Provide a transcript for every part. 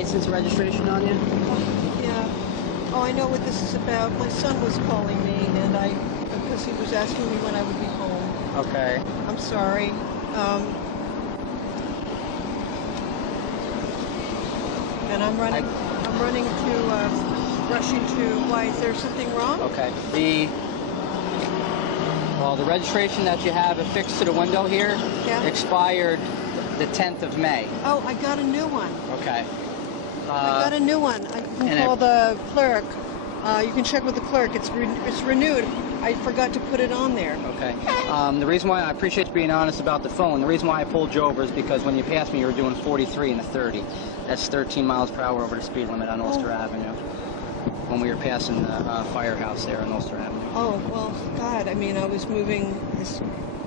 license and registration on you? Yeah. Oh, I know what this is about. My son was calling me, and because he was asking me when I would be home. Okay. I'm sorry. And I'm rushing to, why, is there something wrong? Okay. The registration that you have affixed to the window here expired the 10th of May. Oh, I got a new one. Okay. I got a new one. I can call the clerk. You can check with the clerk. It's renewed. I forgot to put it on there. Okay. The reason why I appreciate you being honest about the phone. The reason why I pulled you over is because when you passed me, you were doing 43 and a 30. That's 13 miles per hour over the speed limit on Ulster Avenue. When we were passing the firehouse there on Ulster Avenue. Oh, well, God, I mean, I was moving this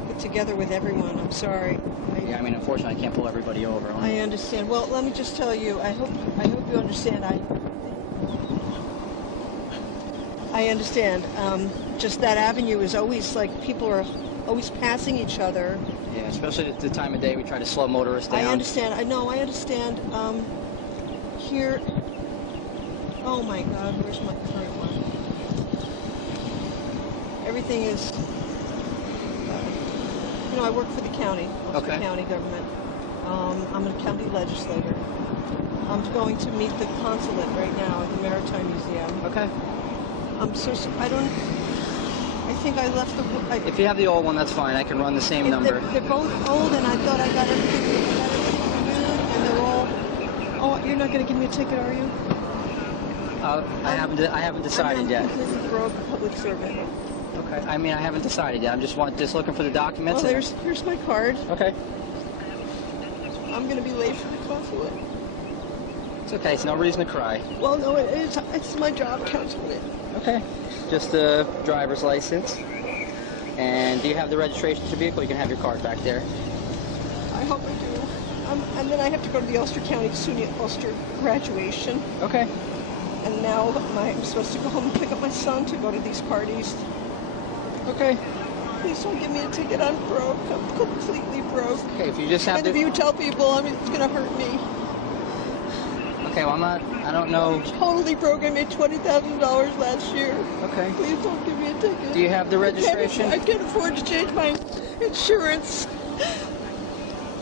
put together with everyone. I'm sorry. Yeah, I mean, unfortunately, I can't pull everybody over. I understand. Well, let me just tell you, I hope you understand. I understand. Just that avenue is always, like, people are always passing each other. Yeah, especially at the time of day we try to slow motorists down. I understand. I know, I understand. Here... Oh my God, where's my current one? Everything is, I work for the county, Ulster County government. I'm a county legislator. I'm going to meet the consulate right now at the Maritime Museum. Okay. I'm so I think I left the... if you have the old one, that's fine. I can run the same number. They're both old, and I thought I got everything renewed, and they're all... Oh, you're not going to give me a ticket, are you? I haven't decided yet. I'm completely broke public servant. Okay. I mean, I haven't decided yet. I'm just looking for the documents. Well, here's my card. Okay. I'm going to be late for the consulate. It's okay. It's no reason to cry. Well, no, it's my job, Councilman. Okay. Just the driver's license. And do you have the registration to the vehicle? You can have your card back there. I hope I do. And then I have to go to the Ulster County SUNY Ulster graduation. Okay. And now I'm supposed to go home and pick up my son to go to these parties. Okay. Please don't give me a ticket. I'm broke. I'm completely broke. Okay, if you just have and if you tell people, it's going to hurt me. Okay, well, I don't know. I'm totally broke. I made $20,000 last year. Okay. Please don't give me a ticket. Do you have the registration? I can't afford to change my insurance.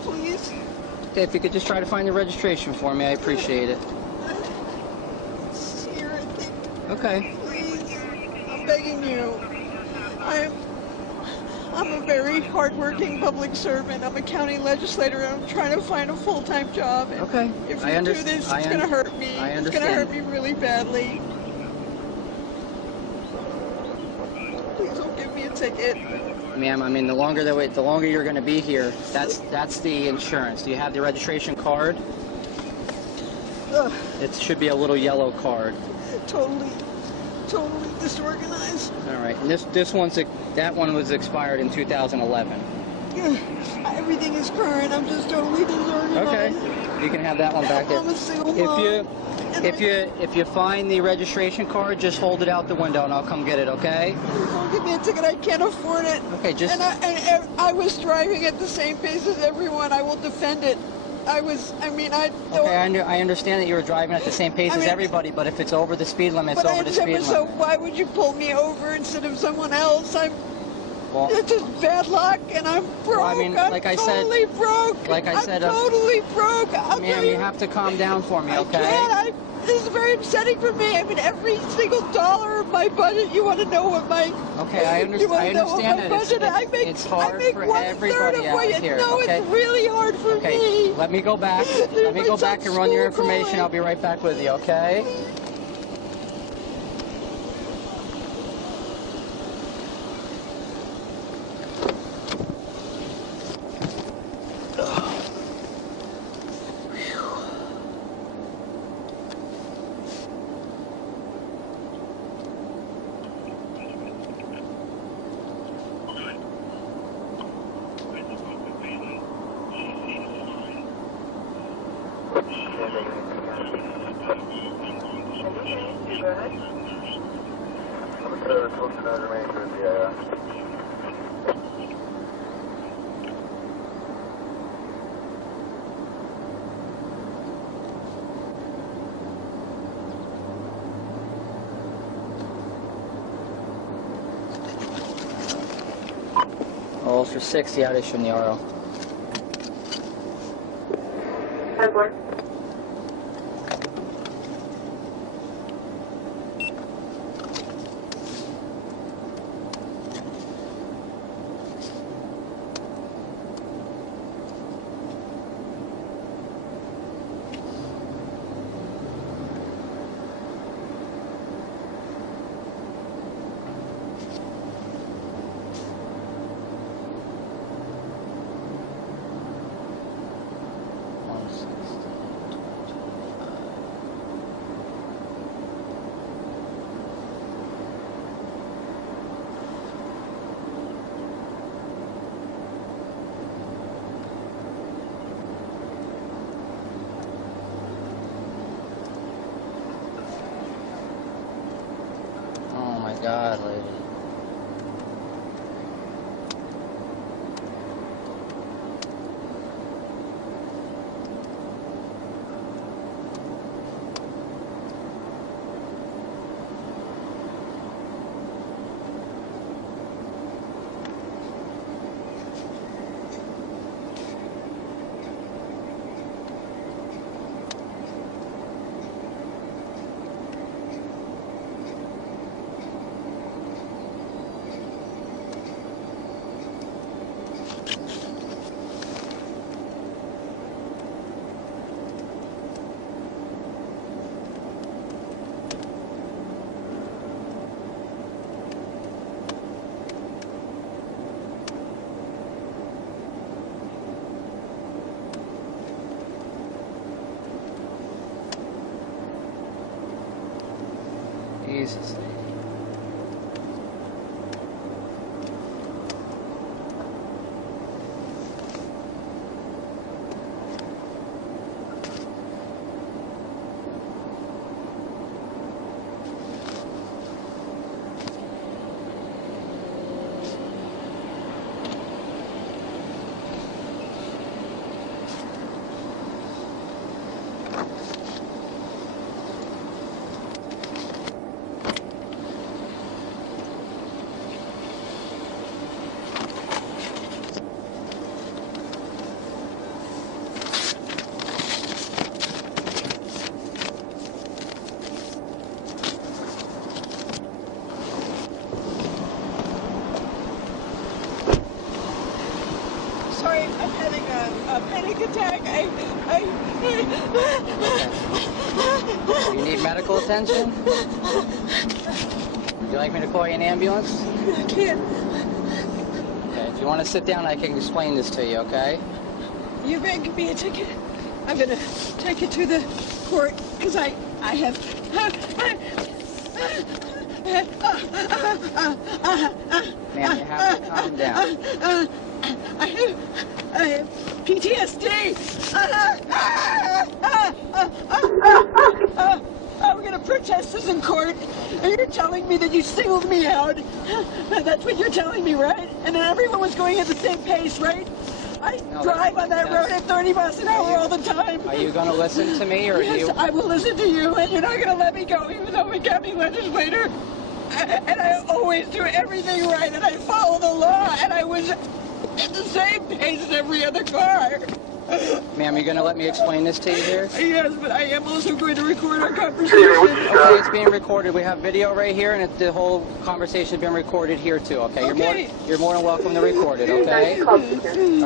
Please. Okay, if you could just try to find the registration for me, I appreciate it. It's here, I think. Okay. Please. I'm begging you. I'm a very hardworking public servant. I'm a county legislator. I'm trying to find a full-time job. And okay. If you do this, it's going to hurt me. I understand. It's going to hurt me really badly. Please don't give me a ticket. Ma'am, I mean, the longer you're going to be here, that's the insurance. Do you have the registration card? Ugh. It should be a little yellow card. Totally disorganized. All right. And that one was expired in 2011. Everything is current. I'm just totally disorganized. Okay. You can have that one back there. I'm a single mom. If you find the registration card, just hold it out the window and I'll come get it, okay? Don't give me a ticket. I can't afford it. Okay, just... And I was driving at the same pace as everyone. I will defend it. Okay, I understand that you were driving at the same pace as everybody, but if it's over the speed limit, it's over the speed limit. So why would you pull me over instead of someone else? It's just bad luck, and I'm broke. Well, I mean, like I said, totally broke. Like I said, I'm totally broke. Ma'am, you have to calm down for me, okay? I can't. This is very upsetting for me. I mean, every single dollar of my budget, you want to know what my... Okay, I understand that it's hard for everybody out here. No, okay? It's really hard for me. Let me go back. Let me go back and run your information. I'll be right back with you, okay? Ulster 60 out issue in the RO. God, lady. Jesus. Sorry, I'm having a panic attack. You need medical attention? Would you like me to call you an ambulance? I can't. Okay, if you want to sit down, I can explain this to you, okay? You're going to give me a ticket. I'm going to take you to the court because I have... Ma'am, you have to calm down. I have PTSD. I'm going to protest this in court. And you're telling me that you singled me out. That's what you're telling me, right? And then everyone was going at the same pace, right? I drive on that road at 30 miles an hour all the time. Are you going to listen to me, or yes, you? I will listen to you, and you're not going to let me go, even though I'm a county legislator. And I always do everything right, and I follow the law, and I was at the same pace as every other car. Ma'am, you going to let me explain this to you here? Yes, but I am also going to record our conversation. Okay, it's being recorded. We have video right here, and the whole conversation is being recorded here too. Okay, Okay. You're more than welcome to record it. Okay. All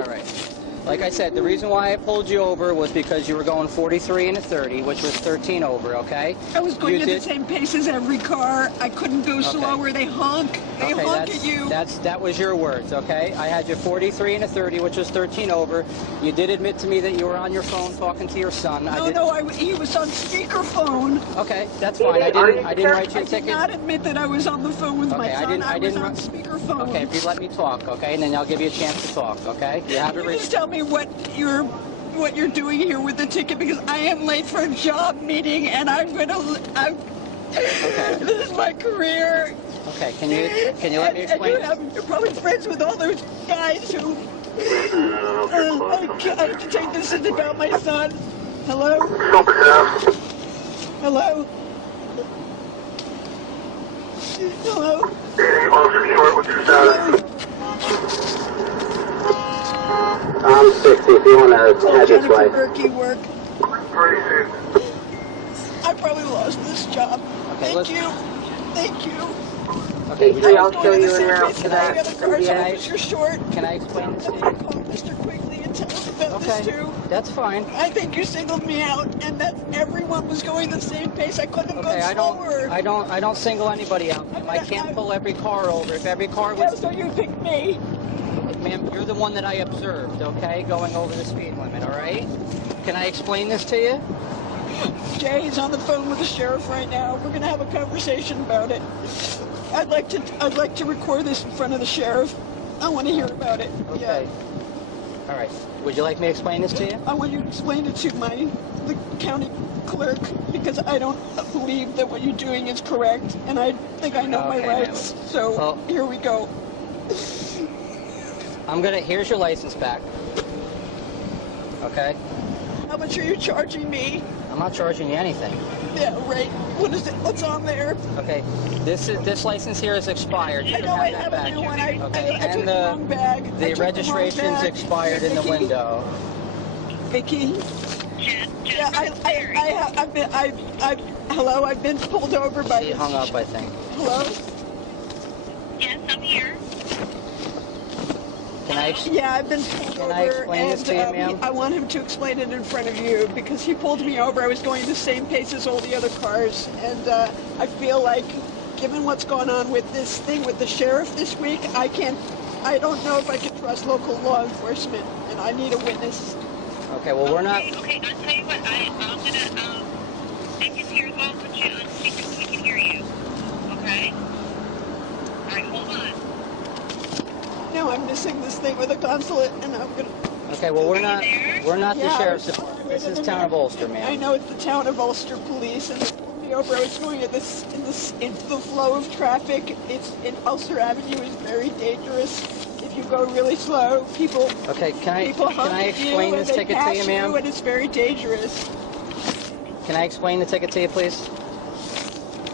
right. Like I said, the reason why I pulled you over was because you were going 43 and a 30, which was 13 over, okay? I was going at the same pace as every car. I couldn't go slower. They honk. They honk at you. That was your words, okay? I had you 43 and a 30, which was 13 over. You did admit to me that you were on your phone talking to your son. He was on speakerphone. Okay, that's fine. I didn't write you a ticket. I did not admit that I was on the phone with my son. I was on speakerphone. Okay, if you let me talk, okay, and then I'll give you a chance to talk, okay? You have it. Just tell me what you're doing here with the ticket, because I am late for a job meeting and okay. This is my career. Okay, can you let me explain? You're probably friends with all those guys who I have to take this is about my son. Hello? Hello? Hello? Officer Schwartz, what's your status? Hello? I'm 60 if you want to head this way. Berky work. I probably lost this job. Okay, Thank you. Thank you. Okay, I'll show you in route to that. You're short. can I explain this to I you? call Mr. Quigley and tell him about this too. That's fine. I think you singled me out, and that everyone was going the same pace. I couldn't have gone slower. I don't single anybody out, ma'am. I can't pull every car over. If every car Yeah, was... so you picked me. Ma'am, you're the one that I observed, okay, going over the speed limit, all right? Can I explain this to you? Jay's on the phone with the sheriff right now. We're gonna have a conversation about it. I'd like to record this in front of the sheriff. I want to hear about it. Okay. Yeah. All right. Would you like me to explain this to you? I want you to explain it to the county clerk, because I don't believe that what you're doing is correct, and I think I know my rights. So here we go. Here's your license back. Okay? How much are you charging me? I'm not charging you anything. Yeah, right. What is it? What's on there? Okay. This license here is expired. You I know I have a new one. I took the wrong bag. The registration's expired in the window. Vicky? Yeah, hello, I've been pulled over by... She hung up, I think. Hello? Yes, I'm here. I've been pulled over, I explain this to you, ma'am? I want him to explain it in front of you, because he pulled me over. I was going the same pace as all the other cars, and I feel like, given what's going on with this thing with the sheriff this week, I don't know if I can trust local law enforcement, and I need a witness. Okay, well, we're not... Okay, I'll tell you what, I'm gonna, I can hear as well, put you on speaker so we can hear you. Okay? Alright, hold on. No, I'm missing this thing with the consulate, and I'm gonna... Okay, well, we're not the sheriff's department. This is town of Ulster, ma'am. I know it's the town of Ulster police, and they pulled me over. I was going in the flow of traffic. Ulster Avenue is very dangerous. If you go really slow, people... Okay, can I explain this ticket to you, ma'am? And it's very dangerous. Can I explain the ticket to you, please?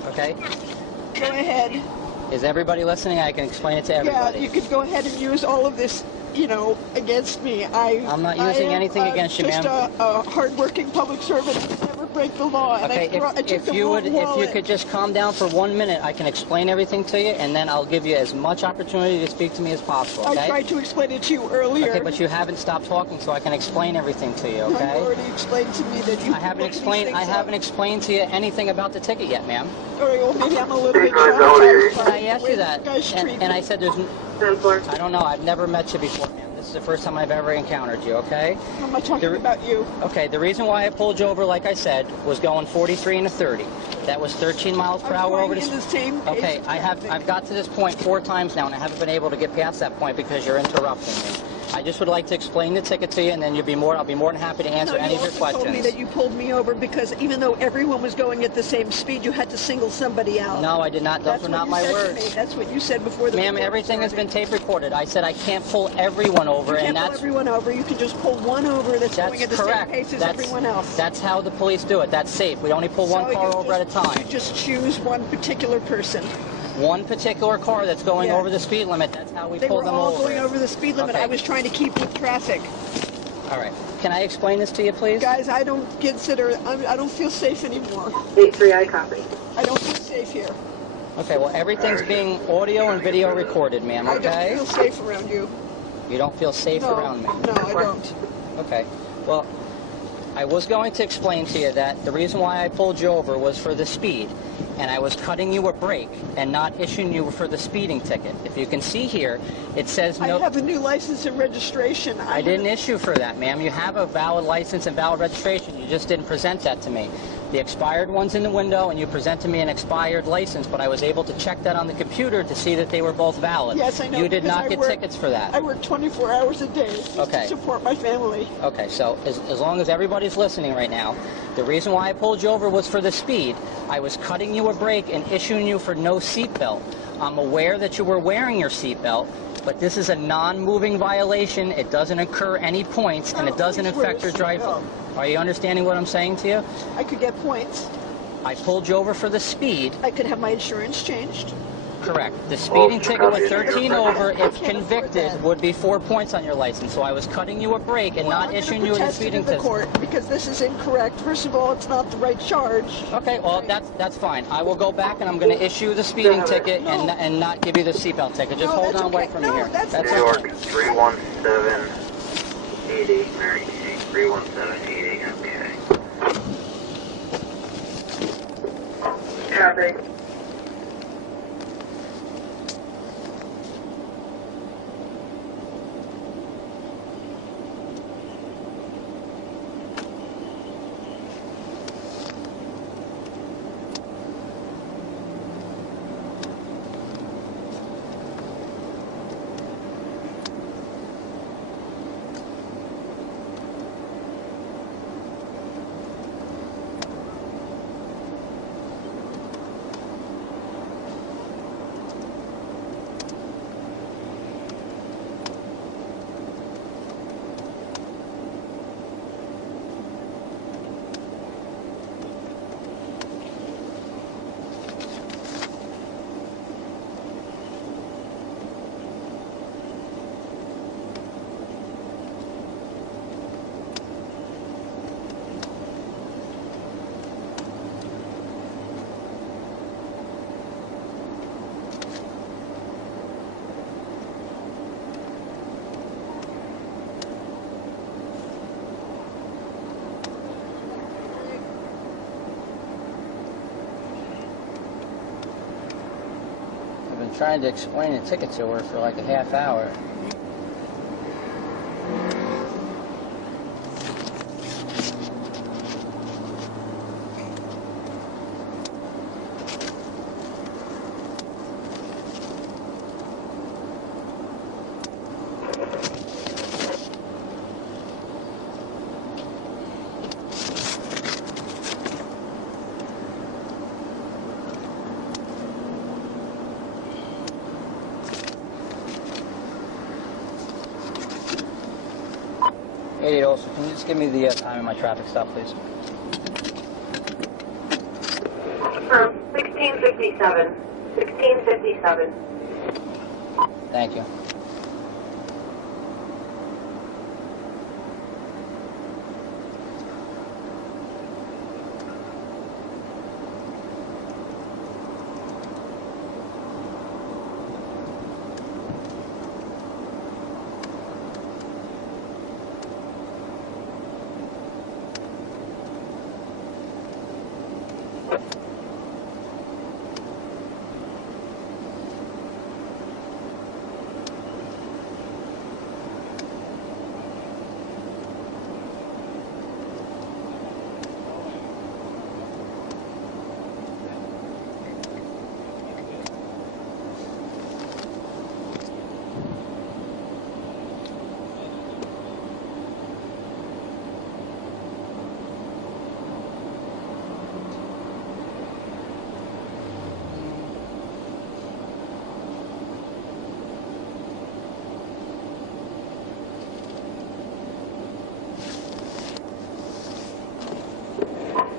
Okay. Go ahead. Is everybody listening? I can explain it to everybody. Yeah, you could go ahead and use all of this, against me. I'm not using anything against you, ma'am. I'm just a hard-working public servant who never break the law. And okay, if you could just calm down for 1 minute, I can explain everything to you, and then I'll give you as much opportunity to speak to me as possible, okay? I tried to explain it to you earlier. Okay, but you haven't stopped talking, so I can explain everything to you, okay? You already explained to me that you... I haven't explained to you anything about the ticket yet, ma'am. All right, well, maybe I'm a little bit traumatized. I asked you that, and I said there's... I don't know, I've never met you before, ma'am. This is the first time I've ever encountered you, okay? I'm not talking about you. Okay, the reason why I pulled you over, like I said, was going 43 and a 30. That was 13 miles per hour over the same pace. Okay, I've got to this point 4 times now, and I haven't been able to get past that point because you're interrupting me. I just would like to explain the ticket to you, and then I'll be more than happy to answer any of your questions. You told me that you pulled me over because even though everyone was going at the same speed, you had to single somebody out. No, I did not. Those were not my words. That's what you said before the... Ma'am, everything has been tape recorded. I said I can't pull everyone over, and that's... You can't pull everyone over. You can just pull one over that's going at the same pace as everyone else. That's how the police do it. That's safe. We only pull one car over at a time. You just choose one particular person. One particular car that's going over the speed limit, that's how we pull them over. They were all going over the speed limit. I was trying to keep with traffic. All right. Can I explain this to you, please? Guys, I don't feel safe anymore. 8-3, I copy. I don't feel safe here. Okay, well, everything's being audio and video recorded, ma'am, okay? I don't feel safe around you. You don't feel safe around me? No, I don't. Okay. Well, I was going to explain to you that the reason why I pulled you over was for the speed, and I was cutting you a break and not issuing you for the speeding ticket. If you can see here, it says no... I have a new license and registration. I didn't issue for that, ma'am. You have a valid license and valid registration. You just didn't present that to me. The expired one's in the window, and you present to me an expired license, but I was able to check that on the computer to see that they were both valid. Yes, I know. You did not get tickets for that. I work 24 hours a day to support my family. Okay, so as long as everybody's listening right now, the reason why I pulled you over was for the speed. I was cutting you a break and issuing you for no seatbelt. I'm aware that you were wearing your seatbelt, but this is a non-moving violation. It doesn't incur any points, and it doesn't affect your driving. Are you understanding what I'm saying to you? I could get points. I pulled you over for the speed. I could have my insurance changed. correct. The speeding Ulster, ticket with copy. 13 over, if can't afford convicted, that. would be 4 points on your license. So I was cutting you a break and not issuing you a speeding in the ticket. court because this is incorrect. First of all, it's not the right charge. Okay, well that's fine. I will go back and I'm going to issue the speeding ticket and not give you the seatbelt ticket. Just hold on, wait for me here. That's New York 31780, Mary C. 31780, okay. Copy. Trying to explain the ticket to her for like a half hour. Hey, also, can you just give me the time of my traffic stop, please? 1657. 1657. Thank you.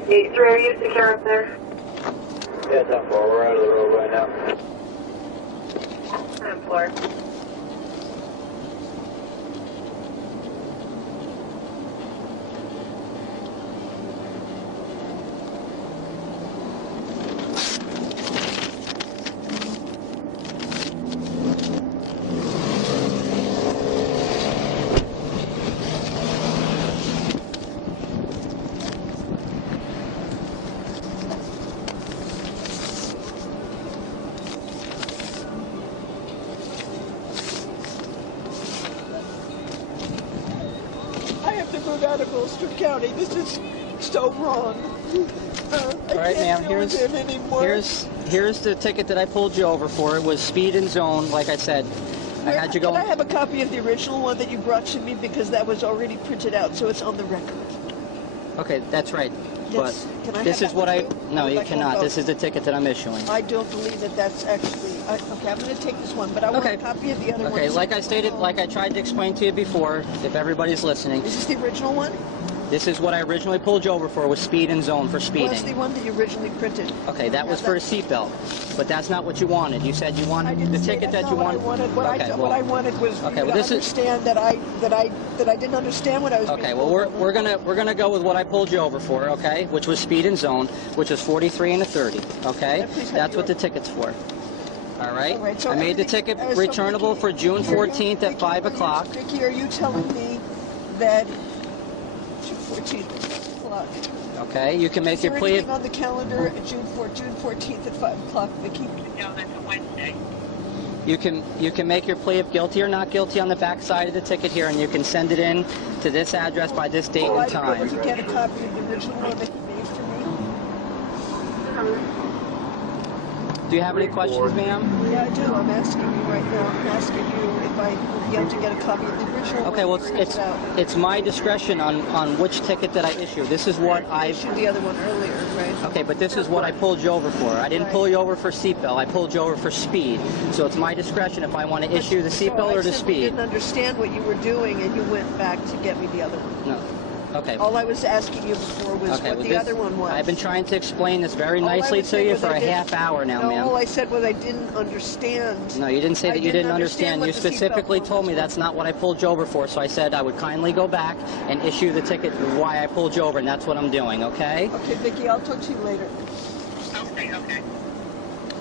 Gate 3, are you secure up there? Yeah, 10-4, we're out of the road right now. 10-4. Move out of Ulster County. This is so wrong. All right, ma'am. Here's the ticket that I pulled you over for. It was speed and zone, like I said. I had you going. Can I have a copy of the original one that you brought to me because that was already printed out, so it's on the record. Okay, that's right. Yes. But Can I this have is that what with I. you? No, Or you that can't cannot. go? This is the ticket that I'm issuing. I don't believe that that's actually. Okay, I'm going to take this one, but I want a copy of the other one. Okay, like I stated, like I tried to explain to you before, if everybody's listening. Is this the original one? This is what I originally pulled you over for, was speed and zone for speeding. Was the one that you originally printed. Okay, that was for a seatbelt, but that's not what you wanted. You said you wanted the ticket that you wanted. What I wanted was okay, you well, to this understand that I didn't understand what I was. Okay, well we're gonna go with what I pulled you over for, okay, which was speed and zone, which is 43 and a 30. Okay, that's what the ticket's for. All right. So I made the ticket returnable for June 14th at 5 o'clock. Vicky, are you telling me that 14th o'clock? Okay, you can make your plea. Is there anything on the calendar at June 14th at 5 o'clock, Vicky? No, that's a Wednesday. You can make your plea of guilty or not guilty on the back side of the ticket here, and you can send it in to this address by this date and time. I didn't get a copy of the original one that you made for me. Do you have any questions, ma'am? Yeah, I do. I'm asking you right now. I'm asking you if I would be able to get a copy of the original Okay, one. well, it's my discretion on which ticket that I issue. This is what I issued the other one earlier, right? Okay, but this is what I pulled you over for. I didn't pull you over for seatbelt. I pulled you over for speed. So it's my discretion if I want to issue the seatbelt or the speed. I didn't understand what you were doing, and you went back to get me the other one. No. Okay. All I was asking you before was what the other one was. I've been trying to explain this very nicely to you for a half hour now, ma'am. All I said was I didn't understand. No, you didn't say that you didn't understand. You specifically told me that's not what I pulled you over for, so I said I would kindly go back and issue the ticket for why I pulled you over, and that's what I'm doing, okay? Okay, Vicky, I'll talk to you later. Okay.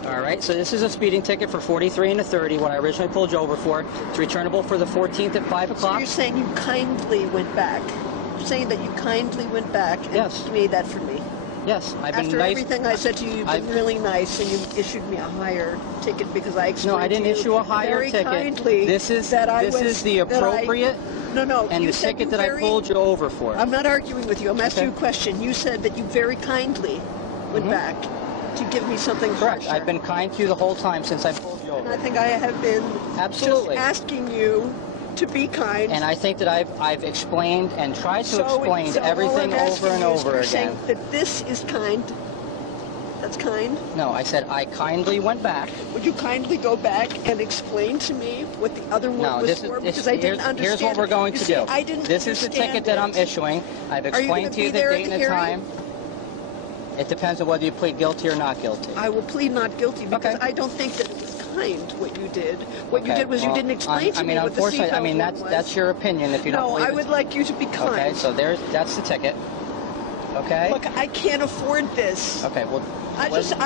All right, so this is a speeding ticket for 43 and a 30, what I originally pulled you over for. It's returnable for the 14th at 5 o'clock. So you're saying you kindly went back? You're saying that you kindly went back and made that for me? Yes, I've been nice. After everything I said to you, you've been really nice, and you issued me a higher ticket because I explained. No, I didn't issue a higher ticket. Kindly this is the appropriate. And the ticket that I pulled you over for. I'm not arguing with you. I'm asking you a question. You said that you very kindly went back to give me something correct. harsher. I've been kind to you the whole time since I pulled you over. And I think I have been just asking you to be kind. And I think that I've explained and tried to explain everything over and over again. Saying that this is kind. That's kind? No, I said I kindly went back. Would you kindly go back and explain to me what the other one was for? Because I didn't understand. Here's what we're going to do. I didn't This is the ticket that I'm issuing. I've explained to you the date and the time. It depends on whether you plead guilty or not guilty. I will plead not guilty because I don't think that it was kind what you did. What you did was you didn't explain to me what the seatbelt was. That's your opinion if you don't believe I would like you to be kind. Okay, so that's the ticket. Okay? Look, I can't afford this. Okay, well...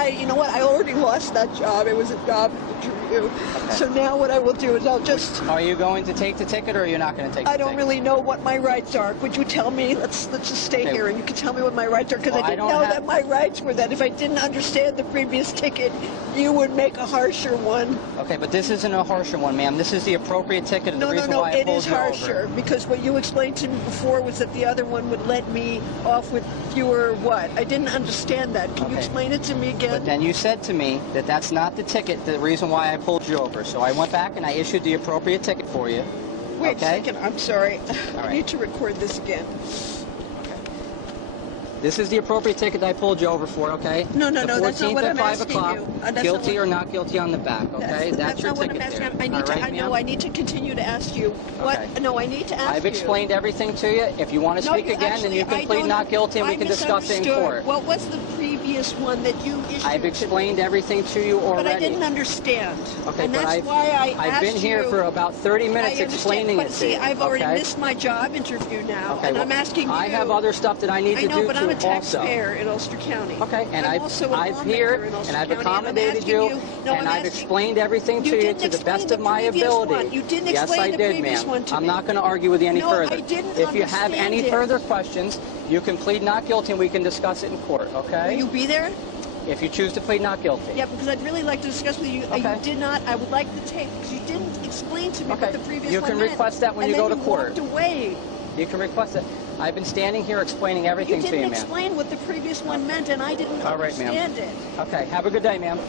you know what? I already lost that job. It was a job interview. Okay. So now what I will do is I'll just... Are you going to take the ticket or are you not going to take the ticket? I don't really know what my rights are. Would you tell me? Let's just stay here and you can tell me what my rights are because I didn't know that my rights were that if I didn't understand the previous ticket, you would make a harsher one. Okay, but this isn't a harsher one, ma'am. This is the appropriate ticket and the reason why I pulled you over. No, it is harsher because what you explained to me before was that the other one would let me off with fewer what? I didn't understand that. Can you explain it to me again? But then you said to me that that's not the ticket, the reason why I pulled you over. So I went back and I issued the appropriate ticket for you. Wait a second. I'm sorry. I need to record this again. This is the appropriate ticket that I pulled you over for, okay? No, that's not what I'm asking you. Guilty or not guilty on the back, okay? That's your ticket there. I need to continue to ask you. What? Okay. No, I need to ask you. I've explained everything to you. If you want to speak again, then you can plead not guilty and we can discuss it in court. What was the previous one that you issued? I've explained everything to you already. But I didn't understand. Okay, and that's why I asked you. I've been here for about 30 minutes explaining it to you. I've already missed my job interview now, and I'm asking you. I have other stuff that I need to do too. But I'm a taxpayer in Ulster County. Okay, and I've here and I've accommodated you, and I've explained everything to you to the best of my ability. You didn't yes, I explain the did, previous one ma'am. to me. I'm not going to argue with you any further. I didn't If you have any further questions, you can plead not guilty and we can discuss it in court, okay? Will you be there? If you choose to plead not guilty. Yeah, because I'd really like to discuss with you. You did not. I would like the tape because you didn't explain to me what the previous one meant. You can request that when you go to court. And then you walked away. You can request it. I've been standing here explaining everything to you, ma'am. You didn't explain what the previous one meant, and I didn't understand it. Okay, have a good day, ma'am.